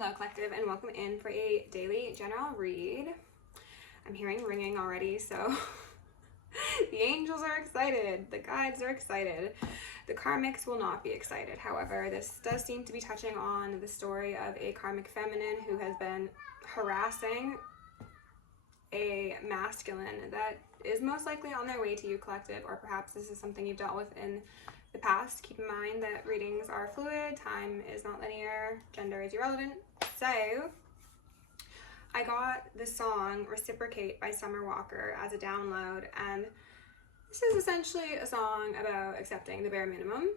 Hello collective, and welcome in for a daily general read. I'm hearing ringing already, so the angels are excited, the guides are excited, the karmics will not be excited. However, this does seem to be touching on the story of a karmic feminine who has been harassing a masculine that is most likely on their way to you collective, or perhaps this is something you've dealt with in the past. Keep in mind that readings are fluid, time is not linear, gender is irrelevant. So I got the song Reciprocate by Summer Walker as a download, and this is essentially a song about accepting the bare minimum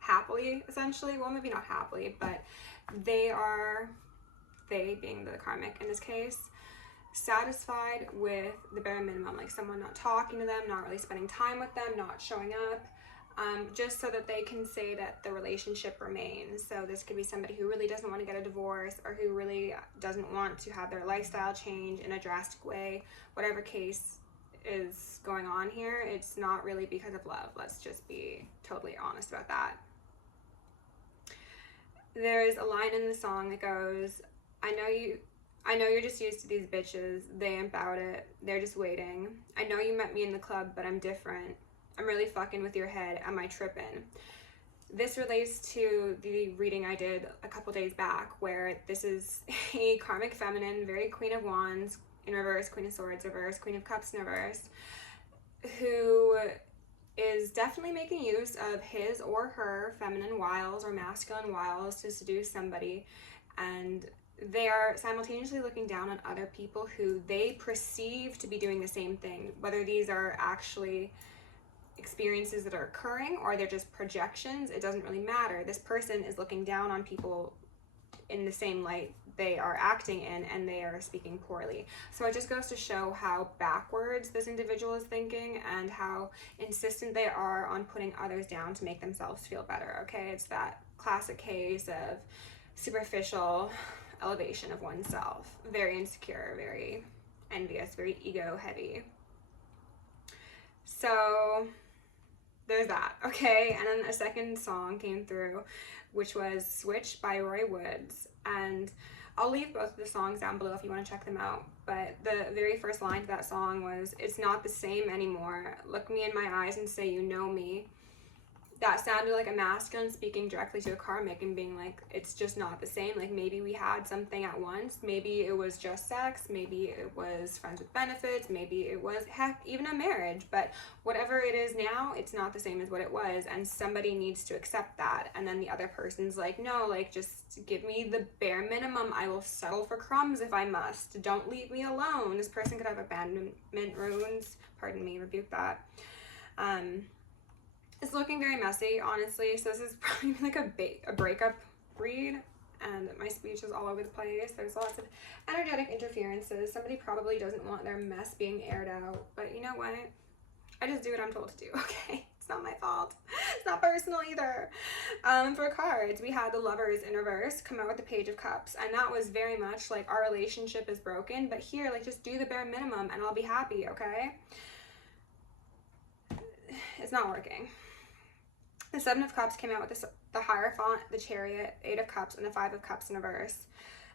happily, essentially. Well, maybe not happily, but they being the karmic in this case, satisfied with the bare minimum, like someone not talking to them, not really spending time with them, not showing up, just so that they can say that the relationship remains. So this could be somebody who really doesn't want to get a divorce, or who really doesn't want to have their lifestyle change in a drastic way. Whatever case is going on here, it's not really because of love. Let's just be totally honest about that. There's a line in the song that goes, I know you're just used to these bitches, they ain't about it, they're just waiting. I know you met me in the club, but I'm different. I'm really fucking with your head, am I tripping? This relates to the reading I did a couple days back, where this is a karmic feminine, very Queen of Wands in reverse, Queen of Swords reverse, Queen of Cups in reverse, who is definitely making use of his or her feminine wiles or masculine wiles to seduce somebody, and they are simultaneously looking down on other people who they perceive to be doing the same thing, whether these are actually experiences that are occurring or they're just projections. It doesn't really matter. This person is looking down on people in the same light they are acting in, and they are speaking poorly. So it just goes to show how backwards this individual is thinking and how insistent they are on putting others down to make themselves feel better. Okay, it's that classic case of superficial elevation of oneself, very insecure, very envious, very ego heavy. So there's that, okay? And then a second song came through, which was Switch by Roy Woods, and I'll leave both of the songs down below if you want to check them out. But the very first line to that song was, it's not the same anymore, look me in my eyes and say you know me. That sounded like a masculine speaking directly to a karmic and being like, it's just not the same. Like, maybe we had something at once, maybe it was just sex, maybe it was friends with benefits, maybe it was, heck, even a marriage, but whatever it is now, it's not the same as what it was, and somebody needs to accept that. And then the other person's like, no, like, just give me the bare minimum, I will settle for crumbs if I must, don't leave me alone. This person could have abandonment runes, pardon me, rebuke that. It's looking very messy, honestly, so this is probably like a breakup read, and my speech is all over the place. There's lots of energetic interferences. Somebody probably doesn't want their mess being aired out, but you know what? I just do what I'm told to do, okay? It's not my fault. It's not personal either. For cards, we had the Lovers in reverse come out with the Page of Cups, and that was very much like, our relationship is broken, but here, like, just do the bare minimum and I'll be happy, okay? It's not working. The Seven of Cups came out with the Hierophant, the Chariot, Eight of Cups, and the Five of Cups in reverse.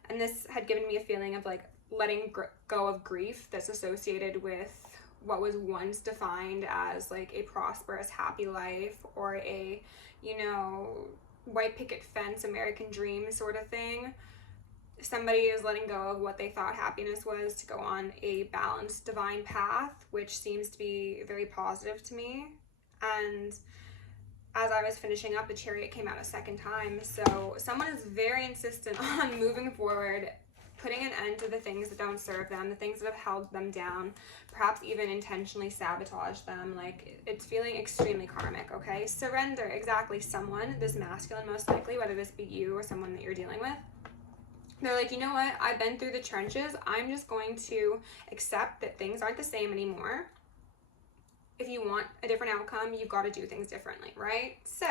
And this had given me a feeling of like letting go of grief that's associated with what was once defined as like a prosperous, happy life, or a, you know, white picket fence, American dream sort of thing. Somebody is letting go of what they thought happiness was to go on a balanced divine path, which seems to be very positive to me. And as I was finishing up, the Chariot came out a second time. So someone is very insistent on moving forward, putting an end to the things that don't serve them, the things that have held them down, perhaps even intentionally sabotage them. Like, it's feeling extremely karmic, okay? Surrender, exactly. Someone, this masculine most likely, whether this be you or someone that you're dealing with, they're like, you know what? I've been through the trenches. I'm just going to accept that things aren't the same anymore. If you want a different outcome, you've got to do things differently, right? So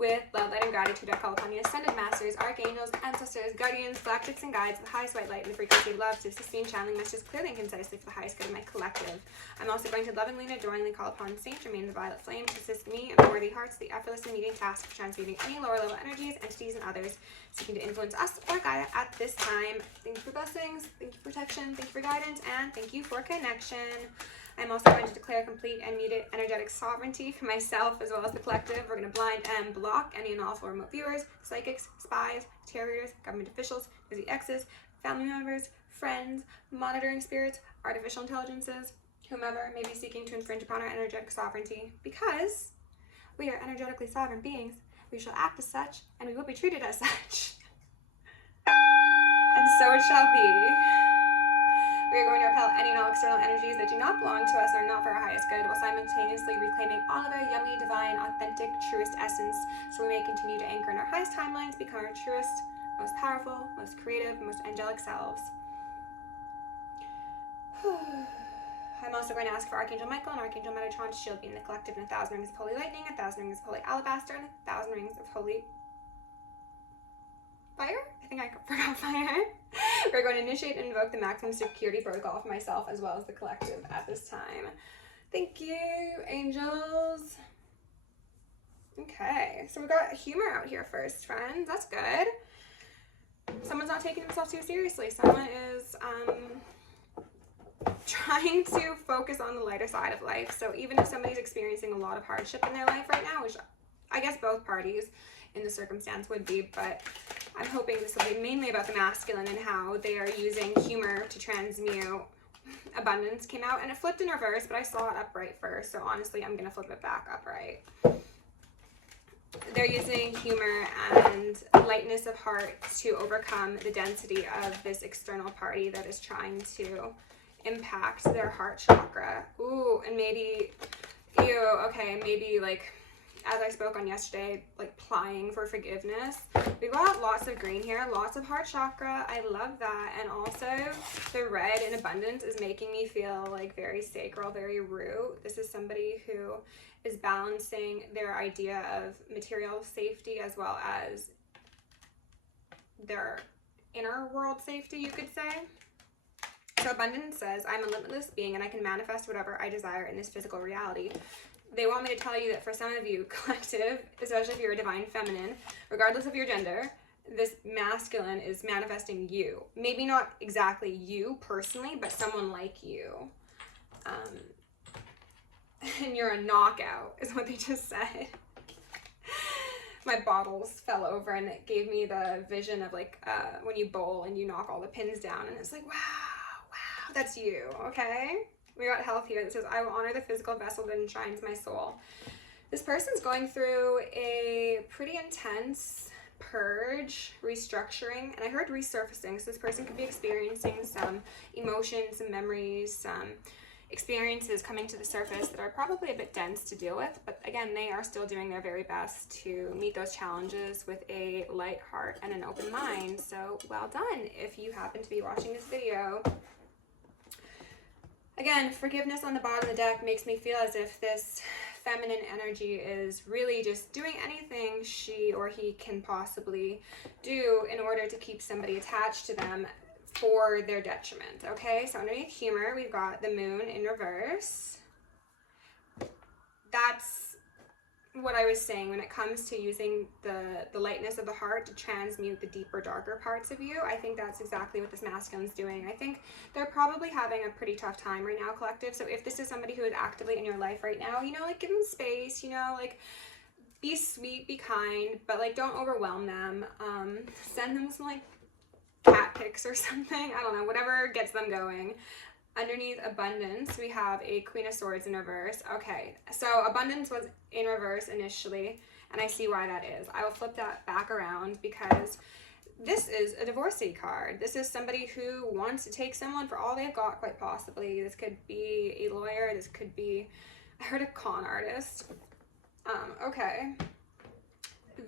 With love, light, and gratitude, I call upon the ascended masters, archangels, ancestors, guardians, galactics, and guides, the highest white light and the frequency of love to assist me in channeling messages clearly and concisely for the highest good of my collective. I'm also going to lovingly and adoringly call upon Saint Germain, the violet flame, to assist me and worthy hearts the effortless and immediate task of transmuting any lower level energies, entities, and others seeking to influence us or guide us at this time. Thank you for blessings, thank you for protection, thank you for guidance, and thank you for connection. I'm also going to declare complete and immediate energetic sovereignty for myself as well as the collective. We're going to blind and block any and all remote viewers, psychics, spies, terrors, government officials, busy exes, family members, friends, monitoring spirits, artificial intelligences, whomever may be seeking to infringe upon our energetic sovereignty. Because we are energetically sovereign beings, we shall act as such, and we will be treated as such. And so it shall be. We are going to repel any and all external energies that do not belong to us and are not for our highest good, while simultaneously reclaiming all of our yummy, divine, authentic, truest essence, so we may continue to anchor in our highest timelines, become our truest, most powerful, most creative, most angelic selves. I'm also going to ask for Archangel Michael and Archangel Metatron to shield me in the collective in 1,000 rings of holy lightning, 1,000 rings of holy alabaster, and 1,000 rings of holy fire? I think I forgot fire. We're going to initiate and invoke the maximum security protocol for myself as well as the collective at this time. Thank you, angels. Okay, so we got humor out here first, friends. That's good. Someone's not taking themselves too seriously. Someone is trying to focus on the lighter side of life. So even if somebody's experiencing a lot of hardship in their life right now, which I guess both parties in the circumstance would be, but I'm hoping this will be mainly about the masculine and how they are using humor to transmute. Abundance came out and it flipped in reverse, but I saw it upright first, so honestly I'm gonna flip it back upright. They're using humor and lightness of heart to overcome the density of this external party that is trying to impact their heart chakra. Ooh, and maybe, okay, maybe like, as I spoke on yesterday, like applying for forgiveness. We've got lots of green here, lots of heart chakra. I love that. And also the red in abundance is making me feel like very sacral, very root. This is somebody who is balancing their idea of material safety as well as their inner world safety, you could say. So abundance says, I'm a limitless being and I can manifest whatever I desire in this physical reality. They want me to tell you that for some of you, collective, especially if you're a divine feminine, regardless of your gender, this masculine is manifesting you. Maybe not exactly you personally, but someone like you. And you're a knockout, is what they just said. My bottles fell over and it gave me the vision of like when you bowl and you knock all the pins down, and it's like, wow, that's you, okay? We got health here that says, I will honor the physical vessel that enshrines my soul. This person's going through a pretty intense purge, restructuring, and I heard resurfacing. So this person could be experiencing some emotions, some memories, some experiences coming to the surface that are probably a bit dense to deal with. But again, they are still doing their very best to meet those challenges with a light heart and an open mind. So well done if you happen to be watching this video. Again, forgiveness on the bottom of the deck makes me feel as if this feminine energy is really just doing anything she or he can possibly do in order to keep somebody attached to them for their detriment, okay? So underneath humor, we've got the moon in reverse. That's what I was saying when it comes to using the lightness of the heart to transmute the deeper, darker parts of you. I think that's exactly what this masculine's doing. I think they're probably having a pretty tough time right now, collective. So if this is somebody who is actively in your life right now, you know, like give them space, you know, like be sweet, be kind, but like don't overwhelm them. Send them some like cat pics or something. I don't know, whatever gets them going. Underneath abundance, we have a Queen of Swords in reverse. Okay, so abundance was in reverse initially, and I see why that is. I will flip that back around because this is a divorcee card. This is somebody who wants to take someone for all they've got, quite possibly. This could be a lawyer. This could be, I heard a con artist. Okay.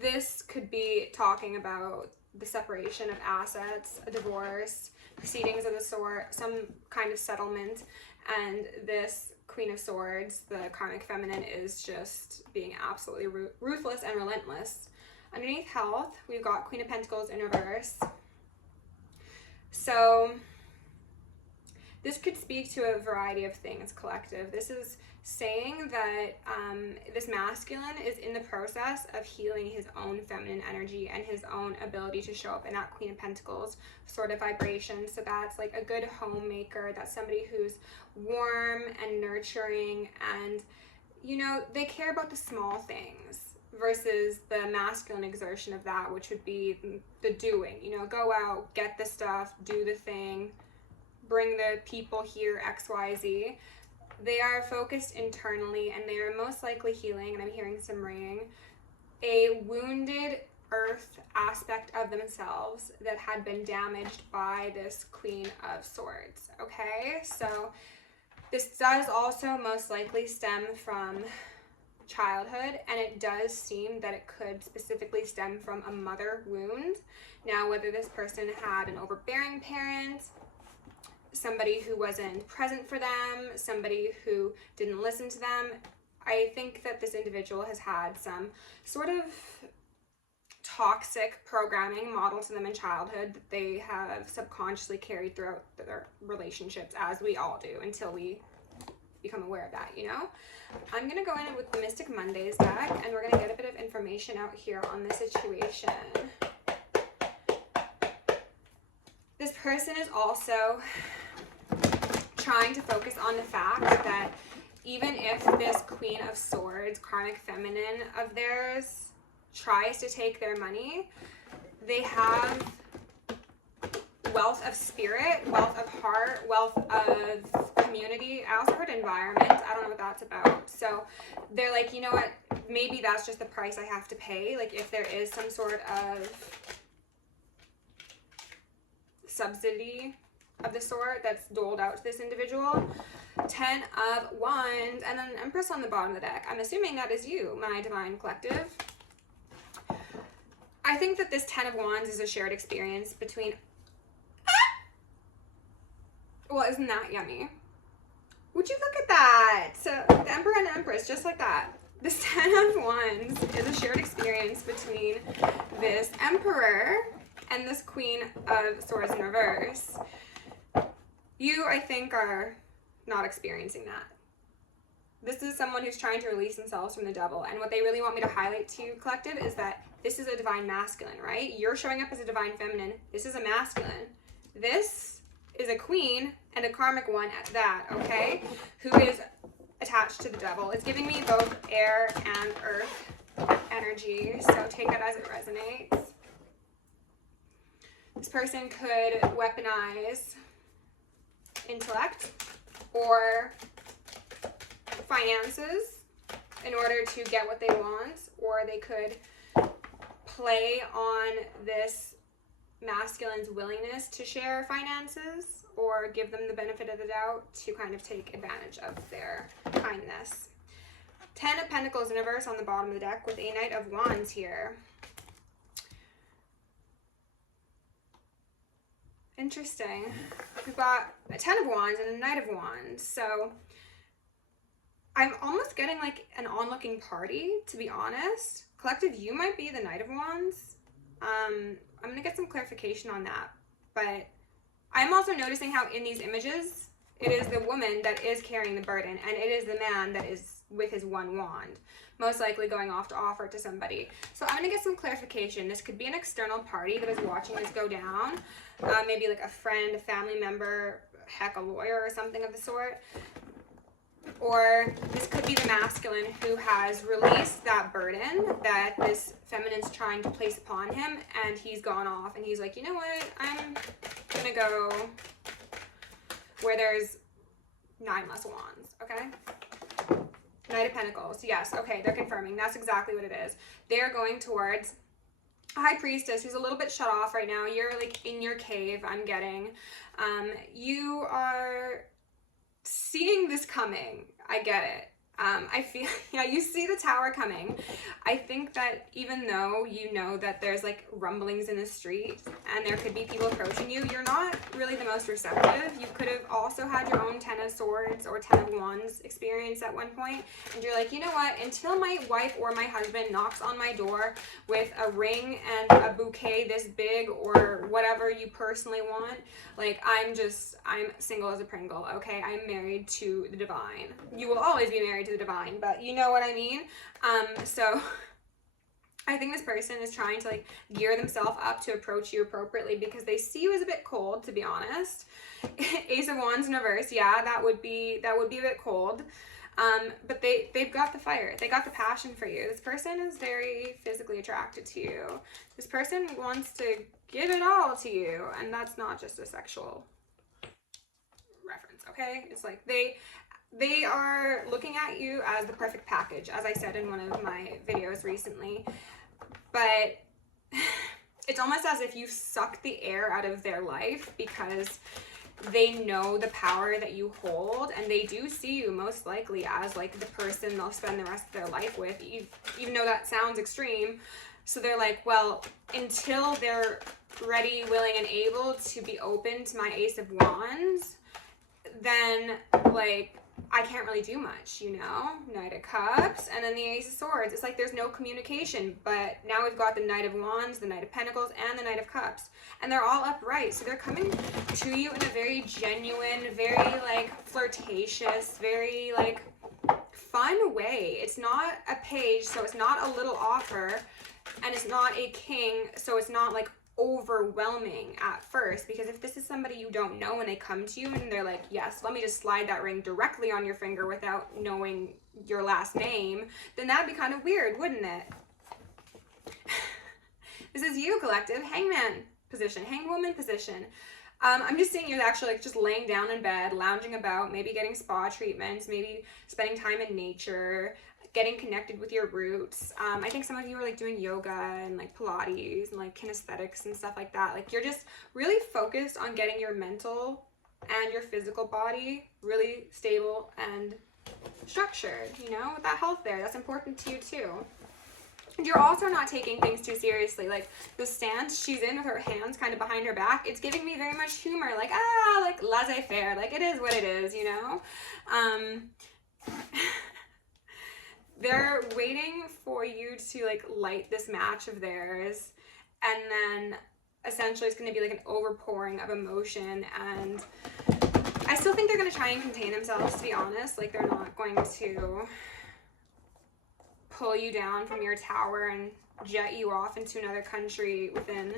This could be talking about the separation of assets, a divorce, proceedings of the sort, some kind of settlement, and this Queen of Swords, the karmic feminine, is just being absolutely ruthless and relentless. Underneath health, we've got Queen of Pentacles in reverse. So this could speak to a variety of things, collective. This is saying that this masculine is in the process of healing his own feminine energy and his own ability to show up in that Queen of Pentacles sort of vibration. So that's like a good homemaker. That's somebody who's warm and nurturing, and, you know, they care about the small things versus the masculine exertion of that, which would be the doing. You know, go out, get the stuff, do the thing, bring the people here, XYZ. They are focused internally, and they are most likely healing, and I'm hearing some ringing, a wounded earth aspect of themselves that had been damaged by this Queen of Swords, okay? So this does also most likely stem from childhood, and it does seem that it could specifically stem from a mother wound. Now, whether this person had an overbearing parent, somebody who wasn't present for them, somebody who didn't listen to them, I think that this individual has had some sort of toxic programming modeled to them in childhood that they have subconsciously carried throughout their relationships, as we all do, until we become aware of that, you know? I'm going to go in with the Mystic Mondays deck, and we're going to get a bit of information out here on the situation. This person is also trying to focus on the fact that even if this Queen of Swords, karmic feminine of theirs, tries to take their money, they have wealth of spirit, wealth of heart, wealth of community. I also heard environment. I don't know what that's about. So they're like, you know what, maybe that's just the price I have to pay. Like, if there is some sort of subsidy of the sort that's doled out to this individual. 10 of Wands, and then an Empress on the bottom of the deck. I'm assuming that is you, my divine collective. I think that this 10 of Wands is a shared experience between... Well, isn't that yummy? Would you look at that? So, the Emperor and the Empress, just like that. This 10 of Wands is a shared experience between this Emperor and this Queen of Swords in reverse. You, I think, are not experiencing that. This is someone who's trying to release themselves from the devil. And what they really want me to highlight to you, collective, is that this is a divine masculine, right? You're showing up as a divine feminine. This is a masculine. This is a queen and a karmic one at that, okay? Who is attached to the devil. It's giving me both air and earth energy. So take that as it resonates. This person could weaponize intellect or finances in order to get what they want, or they could play on this masculine's willingness to share finances or give them the benefit of the doubt to kind of take advantage of their kindness. 10 of Pentacles in reverse on the bottom of the deck with a Knight of Wands here. Interesting. We've got a 10 of Wands and a Knight of Wands. So I'm almost getting like an onlooking party, to be honest. Collective, you might be the Knight of Wands. I'm going to get some clarification on that. But I'm also noticing how in these images, it is the woman that is carrying the burden, and it is the man that is with his one wand, most likely going off to offer it to somebody. So I'm going to get some clarification. This could be an external party that is watching this go down. Maybe like a friend, a family member, heck, a lawyer or something of the sort. Or this could be the masculine who has released that burden that this feminine's trying to place upon him, and he's gone off and he's like, you know what, I'm gonna go where there's 9 less wands, okay? Knight of Pentacles, yes, okay, they're confirming. That's exactly what it is. They're going towards a High Priestess who's a little bit shut off right now. You're like in your cave, I'm getting. You are seeing this coming. I get it. I feel, yeah, you see the tower coming. I think that even though you know that there's like rumblings in the street and there could be people approaching you, you're not really the most receptive. You could have also had your own 10 of swords or 10 of wands experience at one point, and you're like, you know what, until my wife or my husband knocks on my door with a ring and a bouquet this big or whatever you personally want, like, I'm single as a Pringle, okay? I'm married to the divine. You will always be married to the divine, but you know what I mean? So I think this person is trying to like gear themselves up to approach you appropriately because they see you as a bit cold, to be honest. Ace of Wands in reverse, yeah, that would be a bit cold. But they've got the fire. They got the passion for you. This person is very physically attracted to you. This person wants to give it all to you, and that's not just a sexual reference, okay? It's like they are looking at you as the perfect package, as I said in one of my videos recently. But it's almost as if you suck the air out of their life because they know the power that you hold, and they do see you most likely as like the person they'll spend the rest of their life with, even though that sounds extreme. So they're like, well, until they're ready, willing, and able to be open to my Ace of Wands, then like I can't really do much, you know? Knight of Cups, and then the Ace of Swords. It's like there's no communication, but now we've got the Knight of Wands, the Knight of Pentacles, and the Knight of Cups. And they're all upright, so they're coming to you in a very genuine, very, like, flirtatious, very, like, fun way. It's not a page, so it's not a little offer, and it's not a king, so it's not, like, overwhelming at first, because if this is somebody you don't know and they come to you and they're like, yes, let me just slide that ring directly on your finger without knowing your last name, then that'd be kind of weird, wouldn't it? This is you, collective. Hangman position, hangwoman position. I'm just seeing you actually like just laying down in bed, lounging about, maybe getting spa treatments, maybe spending time in nature, getting connected with your roots. I think some of you are like doing yoga and like Pilates and like kinesthetics and stuff like that. Like you're just really focused on getting your mental and your physical body really stable and structured, you know, with that health there. That's important to you too. And you're also not taking things too seriously. Like the stance she's in with her hands kind of behind her back, it's giving me very much humor. Like, like laissez-faire. Like it is what it is, you know? They're waiting for you to like light this match of theirs, and then essentially it's going to be like an overpouring of emotion, and I still think they're going to try and contain themselves, to be honest. Like they're not going to pull you down from your tower and jet you off into another country within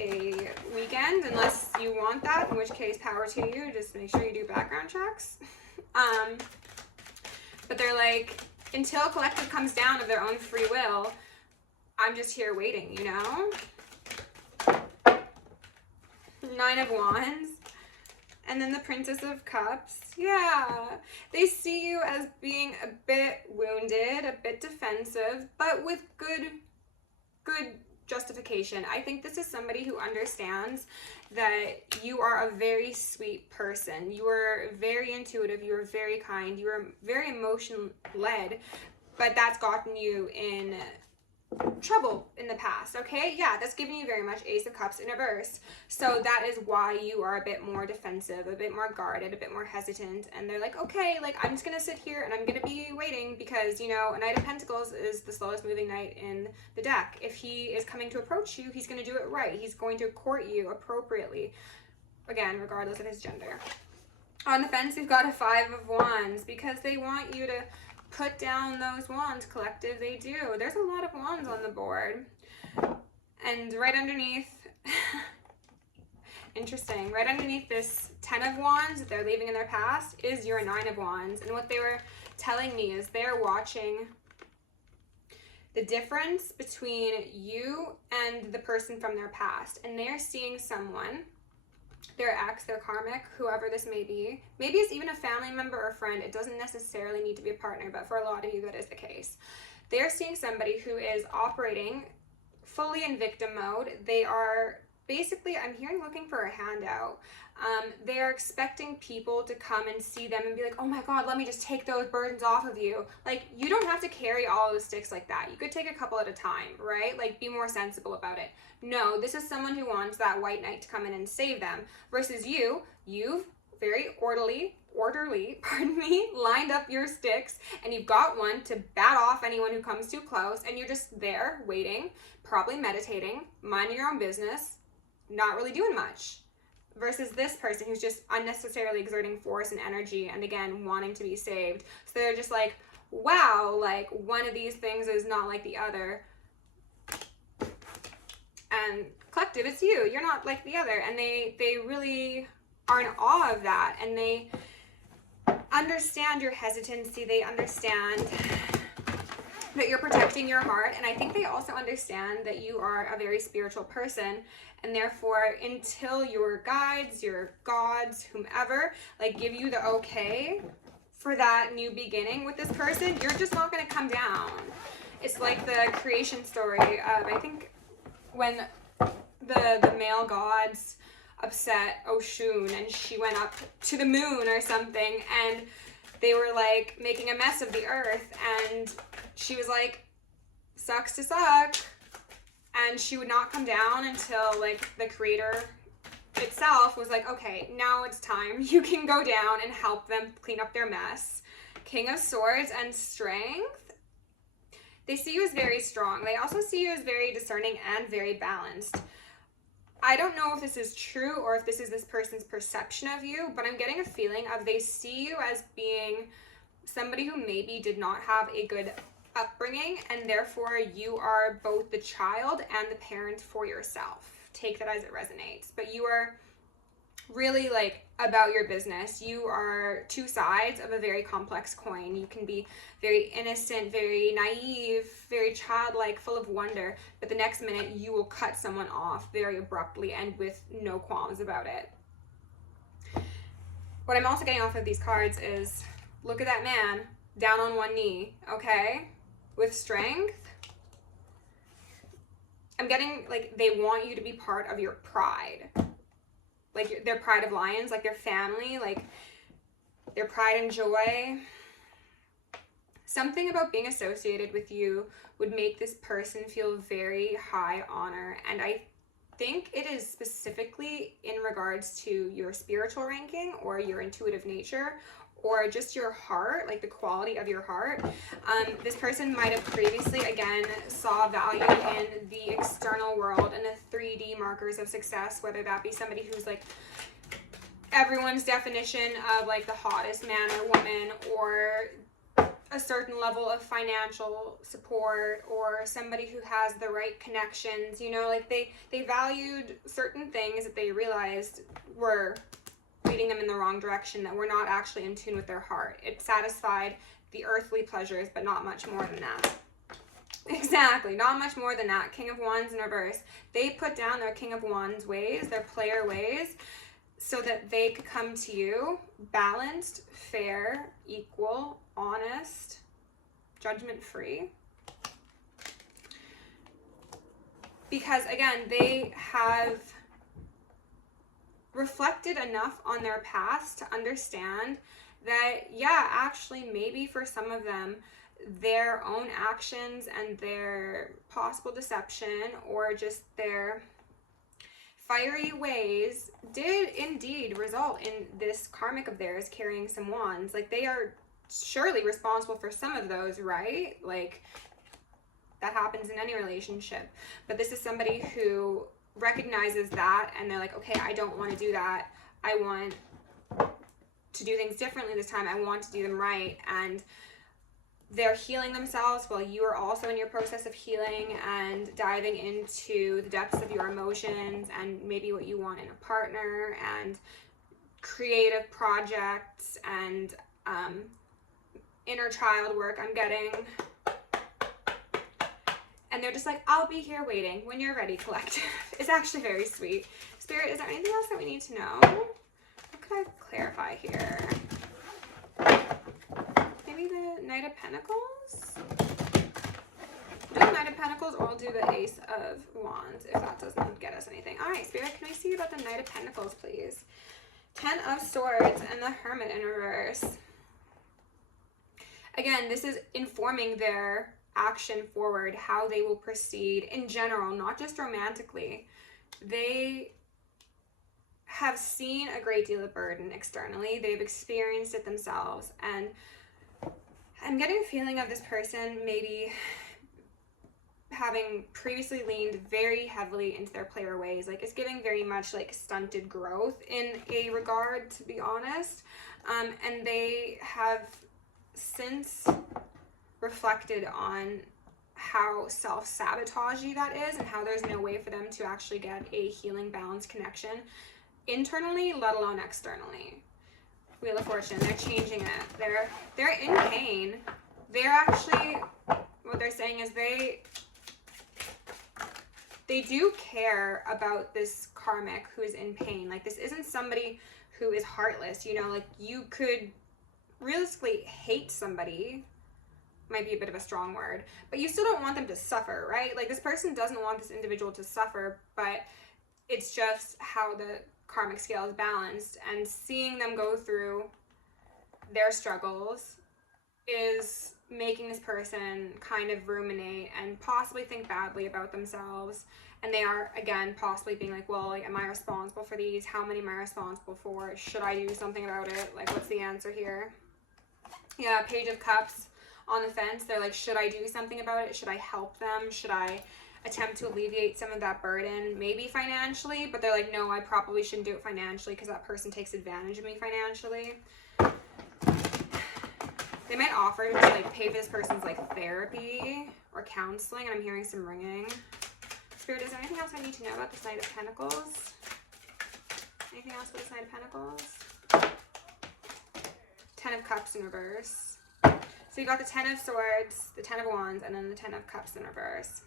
a weekend, unless you want that, in which case power to you. Just make sure you do background checks. But they're like, until collective comes down of their own free will, I'm just here waiting, you know? 9 of Wands. And then the Princess of Cups. Yeah. They see you as being a bit wounded, a bit defensive, but with good justification. I think this is somebody who understands that you are a very sweet person. You are very intuitive. You are very kind. You are very emotion-led, but that's gotten you in trouble in the past, okay? Yeah, that's giving you very much Ace of Cups in reverse. So that is why you are a bit more defensive, a bit more guarded, a bit more hesitant. And they're like, okay, like I'm just gonna sit here and I'm gonna be waiting because, you know, a Knight of Pentacles is the slowest moving knight in the deck. If he is coming to approach you, he's gonna do it right. He's going to court you appropriately. Again, regardless of his gender. On the fence, we've got a 5 of Wands because they want you to put down those wands, collective. They do. There's a lot of wands on the board. And right underneath, interesting, right underneath this 10 of Wands that they're leaving in their past is your 9 of Wands. And what they were telling me is they're watching the difference between you and the person from their past. And they're seeing someone, their ex, their karmic, whoever this may be. Maybe it's even a family member or friend. It doesn't necessarily need to be a partner, but for a lot of you, that is the case. They're seeing somebody who is operating fully in victim mode. They are basically, I'm hearing looking for a handout. They're expecting people to come and see them and be like, oh my God, let me just take those burdens off of you. Like, you don't have to carry all those sticks like that. You could take a couple at a time, right? Like, be more sensible about it. No, this is someone who wants that white knight to come in and save them, versus you've very orderly, pardon me, lined up your sticks, and you've got one to bat off anyone who comes too close, and you're just there waiting, probably meditating, minding your own business, not really doing much. Versus this person who's just unnecessarily exerting force and energy and, again, wanting to be saved. So they're just like, wow, like, one of these things is not like the other. And collective, it's you. You're not like the other. And they really are in awe of that. And they understand your hesitancy. They understand that you're protecting your heart. And I think they also understand that you are a very spiritual person. And therefore, until your guides, your gods, whomever, like, give you the okay for that new beginning with this person, you're just not going to come down. It's like the creation story of, I think, when the male gods upset Oshun and she went up to the moon or something, and they were like making a mess of the earth, and she was like, sucks to suck. And she would not come down until, like, the creator itself was like, okay, now it's time. You can go down and help them clean up their mess. King of Swords and Strength. They see you as very strong. They also see you as very discerning and very balanced. I don't know if this is true or if this is this person's perception of you, but I'm getting a feeling of they see you as being somebody who maybe did not have a good upbringing, and therefore you are both the child and the parent for yourself. Take that as it resonates. But you are really, like, about your business. You are two sides of a very complex coin. You can be very innocent, very naive, very childlike, full of wonder, but the next minute you will cut someone off very abruptly and with no qualms about it. What I'm also getting off of these cards is, look at that man down on one knee, okay? With strength. I'm getting, like, they want you to be part of your pride. Like, their pride of lions, like their family, like their pride and joy. Something about being associated with you would make this person feel very high honor. And I think it is specifically in regards to your spiritual ranking or your intuitive nature, or just your heart, like the quality of your heart. This person might have previously, again, saw value in the external world and the 3D markers of success, whether that be somebody who's like everyone's definition of like the hottest man or woman, or a certain level of financial support, or somebody who has the right connections, you know, like they valued certain things that they realized were leading them in the wrong direction, that were not actually in tune with their heart. It satisfied the earthly pleasures, but not much more than that. Exactly, not much more than that. King of Wands in reverse. They put down their King of Wands ways, their player ways, so that they could come to you balanced, fair, equal, honest, judgment-free. Because, again, they have reflected enough on their past to understand that, yeah, actually, maybe for some of them, their own actions and their possible deception or just their fiery ways did indeed result in this karmic of theirs carrying some wands. Like, they are surely responsible for some of those, right? Like, that happens in any relationship. But this is somebody who recognizes that, and they're like, okay, I don't want to do that. I want to do things differently this time. I want to do them right. And they're healing themselves while you are also in your process of healing and diving into the depths of your emotions and maybe what you want in a partner and creative projects and inner child work I'm getting. And they're just like, I'll be here waiting when you're ready, collective. It's actually very sweet. Spirit, is there anything else that we need to know? What could I clarify here? Maybe the Knight of Pentacles? Do the Knight of Pentacles, or we'll do the Ace of Wands if that doesn't get us anything. All right, Spirit, can we see about the Knight of Pentacles, please? Ten of Swords and the Hermit in reverse. Again, this is informing their action forward, how they will proceed in general, not just romantically. They have seen a great deal of burden externally. They've experienced it themselves. And I'm getting a feeling of this person maybe having previously leaned very heavily into their player ways. Like, it's giving very much like stunted growth in a regard, to be honest. And they have since reflected on how self-sabotagey that is, and how there's no way for them to actually get a healing, balanced connection internally, let alone externally. Wheel of Fortune, they're changing it. They're in pain. They're actually, what they're saying is they do care about this karmic who is in pain. Like, this isn't somebody who is heartless, you know, like you could realistically hate somebody, might be a bit of a strong word, but you still don't want them to suffer, right? Like, this person doesn't want this individual to suffer, but it's just how the karmic scale is balanced, and seeing them go through their struggles is making this person kind of ruminate and possibly think badly about themselves. And they are, again, possibly being like, well, like, am I responsible for these? How many am I responsible for? Should I do something about it? Like, what's the answer here? Yeah, Page of Cups on the fence. They're like, should I do something about it? Should I help them? Should I attempt to alleviate some of that burden? Maybe financially, but they're like, no, I probably shouldn't do it financially because that person takes advantage of me financially. They might offer to like pay for this person's like therapy or counseling, and I'm hearing some ringing. Spirit, is there anything else I need to know about this Knight of Pentacles? Anything else about this Knight of Pentacles? Ten of Cups in reverse. So you got the Ten of Swords, the Ten of Wands, and then the Ten of Cups in reverse.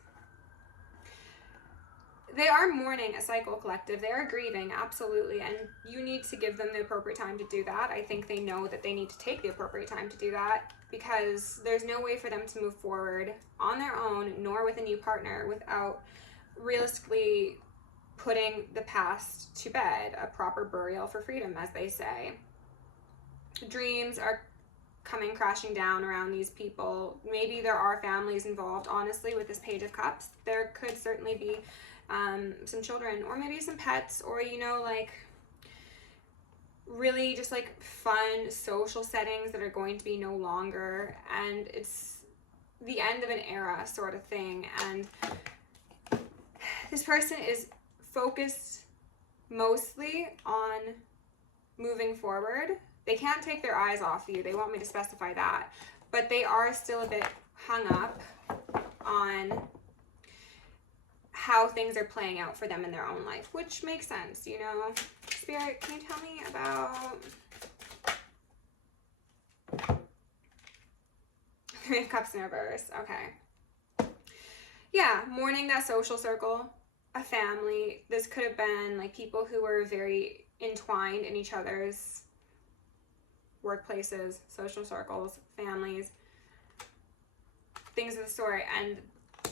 They are mourning a cycle collective. They are grieving, absolutely, and you need to give them the appropriate time to do that. I think they know that they need to take the appropriate time to do that, because there's no way for them to move forward on their own, nor with a new partner, without realistically putting the past to bed, a proper burial for freedom, as they say. Dreams are coming crashing down around these people. Maybe there are families involved, honestly, with this Page of Cups. There could certainly be some children, or maybe some pets, or, you know, like really just like fun social settings that are going to be no longer, and it's the end of an era sort of thing. And this person is focused mostly on moving forward. They can't take their eyes off you. They want me to specify that, but they are still a bit hung up on how things are playing out for them in their own life, which makes sense, you know. Spirit, can you tell me about Three of Cups in reverse? Okay. Yeah, mourning that social circle, a family. This could have been like people who were very entwined in each other's workplaces, social circles, families, things of the sort, and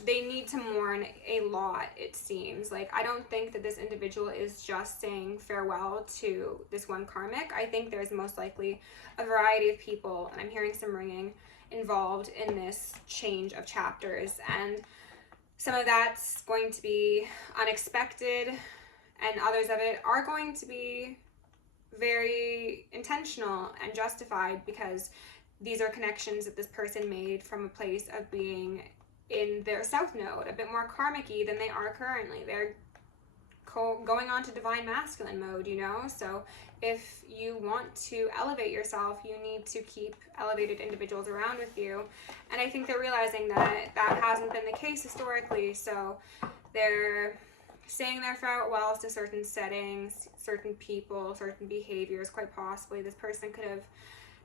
they need to mourn a lot, it seems. Like, I don't think that this individual is just saying farewell to this one karmic. I think there's most likely a variety of people, and I'm hearing some ringing, involved in this change of chapters, and some of that's going to be unexpected, and others of it are going to be very intentional and justified, because these are connections that this person made from a place of being in their south node, a bit more karmic-y than they are currently. They're going on to divine masculine mode, you know? So if you want to elevate yourself, you need to keep elevated individuals around with you. And I think they're realizing that that hasn't been the case historically. So they're saying their farewells to certain settings, certain people, certain behaviors. Quite possibly this person could have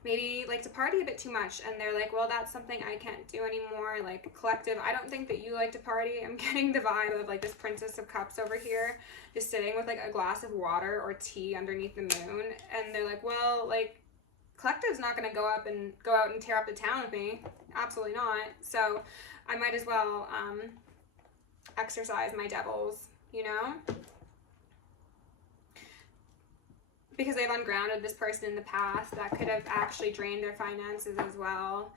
maybe like to party a bit too much, and they're like, well, that's something I can't do anymore. Like, collective, I don't think that you like to party. I'm getting the vibe of like this Princess of Cups over here just sitting with like a glass of water or tea underneath the moon, and they're like, well, like, collective's not going to go out and tear up the town with me. Absolutely not. So I might as well exercise my devils, you know? Because they've ungrounded this person in the past. That could have actually drained their finances as well.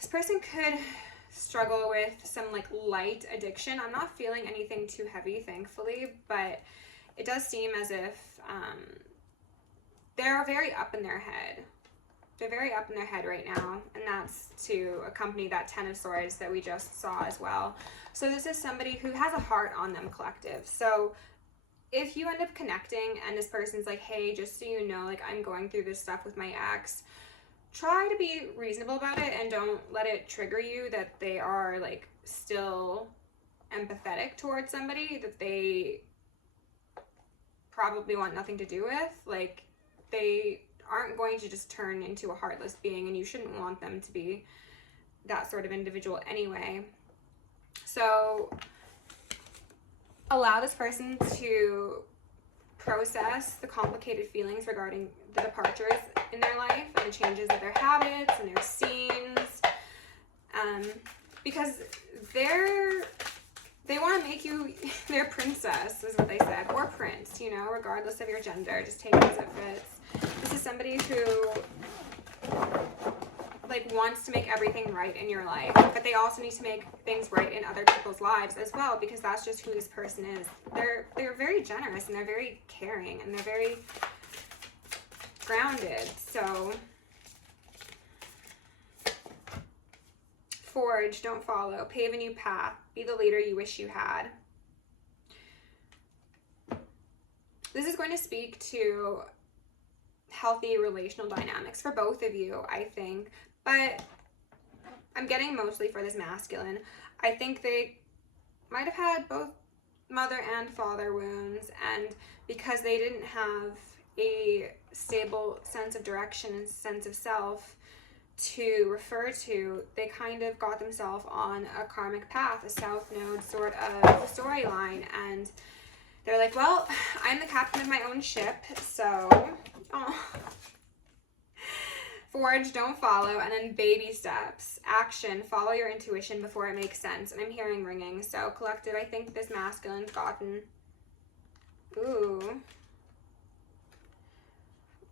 This person could struggle with some like light addiction. I'm not feeling anything too heavy, thankfully, but it does seem as if they're very up in their head. They're very up in their head right now, and that's to accompany that 10 of Swords that we just saw as well. So this is somebody who has a heart on them, collective. So if you end up connecting and this person's like, hey, just so you know, like, I'm going through this stuff with my ex, try to be reasonable about it and don't let it trigger you that they are like still empathetic towards somebody that they probably want nothing to do with. Like, they aren't going to just turn into a heartless being, and you shouldn't want them to be that sort of individual anyway. So allow this person to process the complicated feelings regarding the departures in their life and the changes of their habits and their scenes, because they want to make you their princess, is what they said, or prince, you know, regardless of your gender. Just take it as it fits. This is somebody who like wants to make everything right in your life, but they also need to make things right in other people's lives as well, because that's just who this person is. They're very generous, and they're very caring, and they're very grounded. So forge, don't follow, pave a new path, be the leader you wish you had. This is going to speak to healthy relational dynamics for both of you, I think, but I'm getting mostly for this masculine. I think they might have had both mother and father wounds, and because they didn't have a stable sense of direction and sense of self to refer to, they kind of got themselves on a karmic path, a south node sort of storyline, and they're like, well, I'm the captain of my own ship, so forge, don't follow, and then baby steps, action, follow your intuition before it makes sense. And I'm hearing ringing. So collective, I think this masculine's gotten,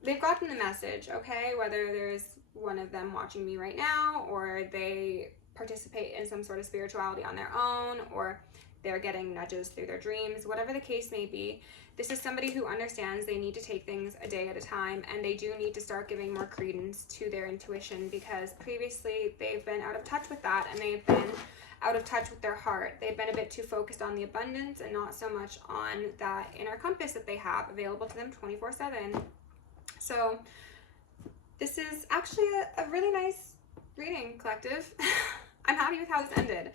they've gotten the message, okay? Whether there's one of them watching me right now, or they participate in some sort of spirituality on their own, or they're getting nudges through their dreams, whatever the case may be. This is somebody who understands they need to take things a day at a time, and they do need to start giving more credence to their intuition, because previously they've been out of touch with that, and they've been out of touch with their heart. They've been a bit too focused on the abundance and not so much on that inner compass that they have available to them 24/7. So this is actually a really nice reading, collective. I'm happy with how this ended.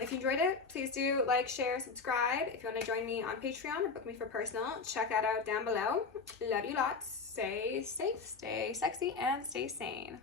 If you enjoyed it, please do like, share, subscribe. If you want to join me on Patreon or book me for personal, check that out down below. Love you lots. Stay safe, stay sexy, and stay sane.